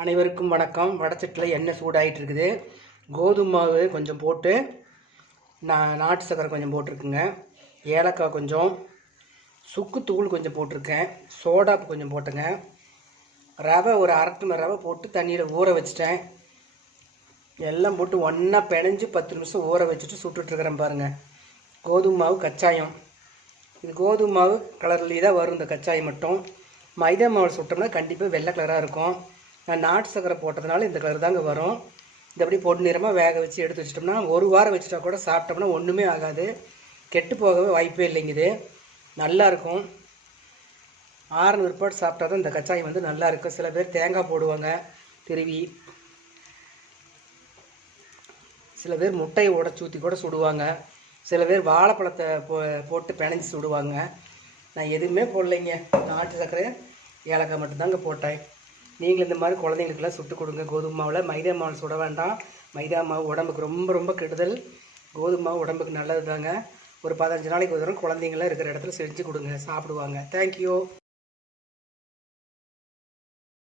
அனைவருக்கும் வணக்கம். வடச்சட்டில் எண்ணெய் சூடாகிட்டு இருக்குது கோதுமை மாவு கொஞ்சம் போட்டு நான் நாட்டு சக்கரை கொஞ்சம் போட்டிருக்குங்க. ஏலக்காய் கொஞ்சம் சுக்குத்தூள் கொஞ்சம் போட்டிருக்கேன். சோடாப்பு கொஞ்சம் போட்டுங்க. ரவை ஒரு அரட்டுமை ரவை போட்டு தண்ணியில் ஊற வச்சிட்டேன். எல்லாம் போட்டு ஒன்றா பிணைஞ்சு பத்து நிமிஷம் ஊற வச்சுட்டு சுட்டுட்ருக்குறேன் பாருங்கள் கோதுமை மாவு கச்சாயம். இது கோதுமை மாவு கலர்லேயே தான் வரும் இந்த கச்சாயம் மட்டும். மைதா மாவு சுட்டோம்னா கண்டிப்பாக வெள்ளை கலராக இருக்கும். நான் நாட்டு சக்கரை போட்டதுனால இந்த கலர் தாங்க வரும். இது அப்படி நிறமாக வேக வச்சு எடுத்து வச்சிட்டோம்னா ஒரு வாரம் வச்சுட்டா கூட சாப்பிட்டோம்னா ஒன்றுமே ஆகாது. கெட்டு போகவே வாய்ப்பே இல்லைங்க இது. நல்லாயிருக்கும் இருக்கும். விற்பாடு சாப்பிட்டா தான் இந்த கச்சாயம் வந்து நல்லா இருக்கும். சில பேர் தேங்காய் போடுவாங்க திருவி. சில பேர் முட்டையை உடச்சி ஊற்றி கூட சுடுவாங்க. சில பேர் வாழைப்பழத்தை போ போட்டு பிணைஞ்சி சுடுவாங்க. நான் எதுவுமே போடலைங்க. நாட்டு சர்க்கரை ஏலக்காய் மட்டும்தாங்க போட்டேன். நீங்கள் இந்த மாதிரி குழந்தைங்களுக்கெல்லாம் சுட்டு கொடுங்க. கோதுமை மாவில் மைதா மாவு சுட வேண்டாம். மைதா மாவு உடம்புக்கு ரொம்ப ரொம்ப கெடுதல். கோதுமை மாவு உடம்புக்கு நல்லது தாங்க ஒரு பதினஞ்சு நாளைக்கு ஒரு தடவை குழந்தைங்களாம் இருக்கிற இடத்துல செஞ்சு கொடுங்க. சாப்பிடுவாங்க. தேங்க்யூ